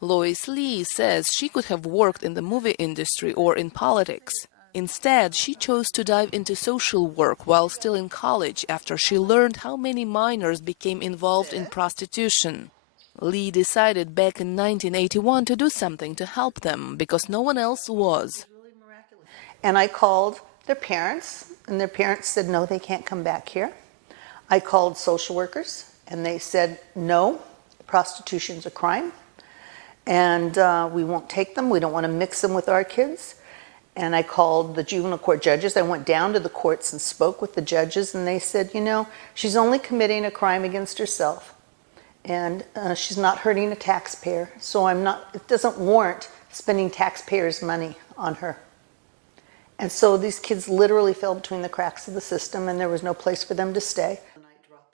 Lois Lee says she could have worked in the movie industry or in politics. Instead, she chose to dive into social work while still in college after she learned how many minors became involved in prostitution. Lee decided back in 1981 to do something to help them because no one else was. And I called their parents, and their parents said, no, they can't come back here. I called social workers, and they said, no, prostitution's a crime, and we won't take them. We don't want to mix them with our kids. And I called the juvenile court judges. I went down to the courts and spoke with the judges, and they said, you know, she's only committing a crime against herself, and she's not hurting a taxpayer, so it doesn't warrant spending taxpayers' money on her. And so these kids literally fell between the cracks of the system, and there was no place for them to stay.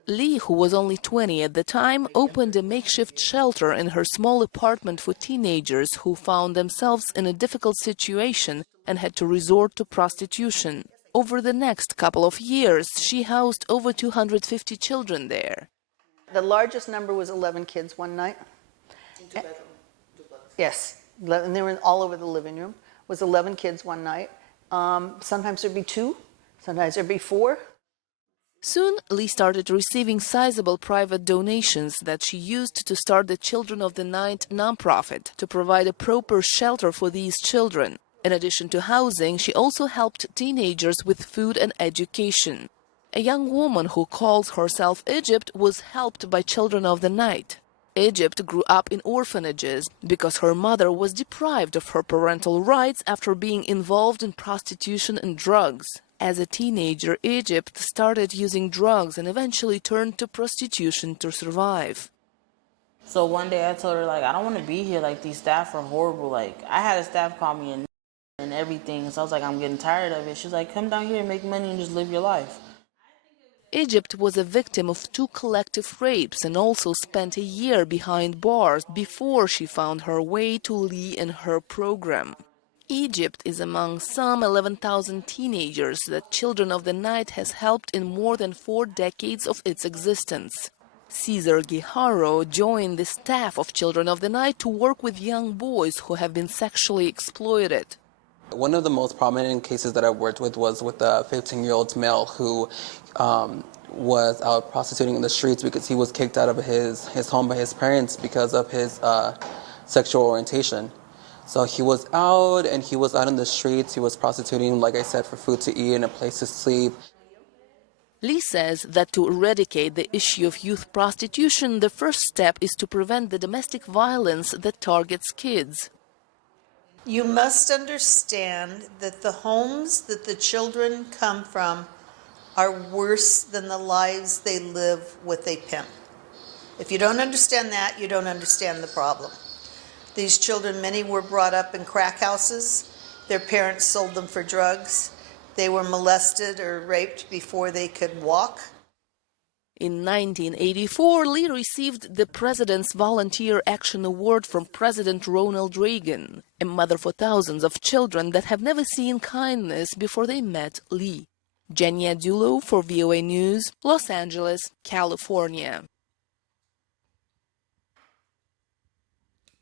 Lee, who was only 20 at the time, opened a makeshift shelter in her small apartment for teenagers who found themselves in a difficult situation and had to resort to prostitution. Over the next couple of years, she housed over 250 children there. The largest number was 11 kids one night. Yes, and they were all over the living room. It was 11 kids one night. Sometimes there'd be 2, sometimes there'd be 4. Soon, Lee started receiving sizable private donations that she used to start the Children of the Night nonprofit to provide a proper shelter for these children. In addition to housing, she also helped teenagers with food and education. A young woman who calls herself Egypt was helped by Children of the Night. Egypt grew up in orphanages because her mother was deprived of her parental rights after being involved in prostitution and drugs. As a teenager, Egypt started using drugs and eventually turned to prostitution to survive. So one day I told her, like, I don't want to be here. Like, these staff are horrible. Like, I had a staff call me and everything. So I was like, I'm getting tired of it. She was like, come down here and make money and just live your life. Egypt was a victim of 2 collective rapes and also spent a year behind bars before she found her way to Lee and her program. Egypt is among some 11,000 teenagers that Children of the Night has helped in more than 4 decades of its existence. Cesar Guijaro joined the staff of Children of the Night to work with young boys who have been sexually exploited. One of the most prominent cases that I worked with was with a 15-year-old male who was out prostituting in the streets because he was kicked out of his home by his parents because of his sexual orientation. So he was out, and he was out in the streets. He was prostituting, like I said, for food to eat and a place to sleep. Lee says that to eradicate the issue of youth prostitution, the first step is to prevent the domestic violence that targets kids. You must understand that the homes that the children come from are worse than the lives they live with a pimp. If you don't understand that, you don't understand the problem. These children, many were brought up in crack houses. Their parents sold them for drugs. They were molested or raped before they could walk. In 1984, Lee received the President's Volunteer Action Award from President Ronald Reagan, a mother for thousands of children that have never seen kindness before they met Lee. Genia Dulot for VOA News, Los Angeles, California.